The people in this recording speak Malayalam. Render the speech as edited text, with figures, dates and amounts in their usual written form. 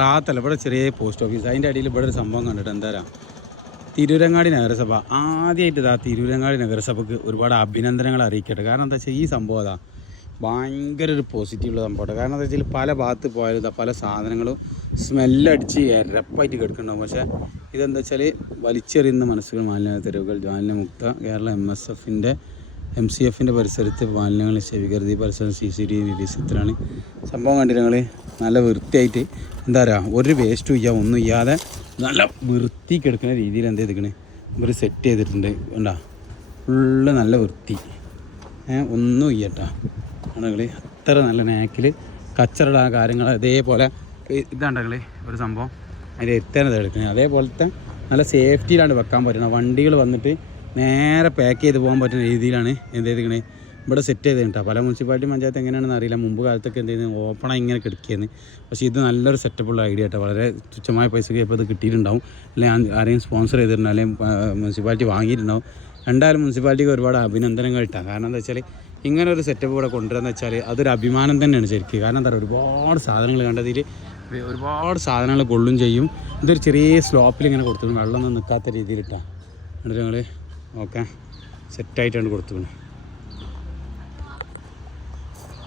റാത്തല്ല, ഇവിടെ ചെറിയ പോസ്റ്റ് ഓഫീസ്, അതിൻ്റെ അടിയിൽ ഇവിടെ ഒരു സംഭവം കണ്ടിട്ട് എന്താ തിരൂരങ്ങാടി നഗരസഭ ആദ്യമായിട്ട് തിരൂരങ്ങാടി നഗരസഭയ്ക്ക് ഒരുപാട് അഭിനന്ദനങ്ങൾ അറിയിക്കട്ടെ. കാരണം എന്താ വെച്ചാൽ ഈ സംഭവം ഭയങ്കര ഒരു പോസിറ്റീവുള്ള സംഭവമാണ്. കാരണം എന്താ വെച്ചാൽ പല ഭാഗത്ത് പോയാലും പല സാധനങ്ങളും സ്മെല്ലടിച്ച് ഇരപ്പായിട്ട് കിടക്കുന്നുണ്ടാവും. പക്ഷേ ഇതെന്താ വെച്ചാൽ വലിച്ചെറിയുന്ന മനസ്സുകൾ മാലിന്യ തെരുവുകൾ മാലിന്യമുക്ത കേരള MCFൻ്റെ പരിസരത്ത് മാലിന്യങ്ങൾ നിക്ഷേപിക്കരുത്. ഈ പരിസരം CCTV നിരീക്ഷണത്തിലാണ്. സംഭവം കണ്ടിട്ട് ഞങ്ങൾ നല്ല വൃത്തിയായിട്ട് എന്താ പറയുക, ഒരു വേസ്റ്റും ഇല്ല, ഒന്നും ഇല്ലാതെ നല്ല വൃത്തി കിടക്കുന്ന രീതിയിൽ എന്ത് ചെയ്തിരിക്കണേ ഇവർ സെറ്റ് ചെയ്തിട്ടുണ്ട്. കണ്ടാ ഫുള്ള് നല്ല വൃത്തി, ഒന്നും ഇല്ലട്ടാ ആളുകൾ അത്ര നല്ല നാക്കിൽ കച്ചറ കാര്യങ്ങൾ അതേപോലെ ഇതാണ്ടങ്ങൾ ഒരു സംഭവം അതിൻ്റെ എത്താനത് എടുക്കുന്നത്. അതേപോലത്തെ നല്ല സേഫ്റ്റിയിലാണ് വെക്കാൻ പറ്റുന്നത്. വണ്ടികൾ വന്നിട്ട് നേരെ പാക്ക് ചെയ്ത് പോകാൻ പറ്റുന്ന രീതിയിലാണ് എന്ത് ചെയ്തിരിക്കണേ ഇവിടെ സെറ്റ് ചെയ്തിട്ടാ. പല മുനിസിപ്പാലിറ്റി പഞ്ചായത്ത് എങ്ങനെയാണെന്ന് അറിയില്ല. മുമ്പ് കാലത്തൊക്കെ എന്ത് ചെയ്യുന്നത് ഓപ്പണായി ഇങ്ങനെ കിടക്കുകയെന്ന്. പക്ഷേ ഇത് നല്ലൊരു സെറ്റപ്പുള്ള ഐഡിയ ആട്ടോ. വളരെ തുച്ഛമായ പൈസക്ക് ഇപ്പോൾ ഇത് കിട്ടിയിട്ടുണ്ടാവും, അല്ലെങ്കിൽ ആരെയും സ്പോൺസർ ചെയ്തിട്ടുണ്ടാവും, അല്ലെങ്കിൽ മുനിസിപ്പാലിറ്റി വാങ്ങിയിട്ടുണ്ടാവും. എന്തായാലും മുനിസിപ്പാലിറ്റിക്ക് ഒരുപാട് അഭിനന്ദനങ്ങൾ കിട്ടാം. കാരണം എന്താ വെച്ചാൽ ഇങ്ങനെ ഒരു സെറ്റപ്പ് ഇവിടെ കൊണ്ടുവരാന്ന് വെച്ചാൽ അതൊരു അഭിമാനം തന്നെയാണ് ശരിക്കും. കാരണം എന്താ പറയുക, ഒരുപാട് സാധനങ്ങൾ കണ്ടതിൽ ഒരുപാട് സാധനങ്ങൾ കൊള്ളും ചെയ്യും. ഇതൊരു ചെറിയ സ്ലോപ്പിൽ ഇങ്ങനെ കൊടുത്തു, വെള്ളമൊന്നും നിൽക്കാത്ത രീതിയിലിട്ടാണ്. എന്നിട്ട് ഞങ്ങൾ ഓക്കെ സെറ്റായിട്ടാണ് കൊടുത്തു.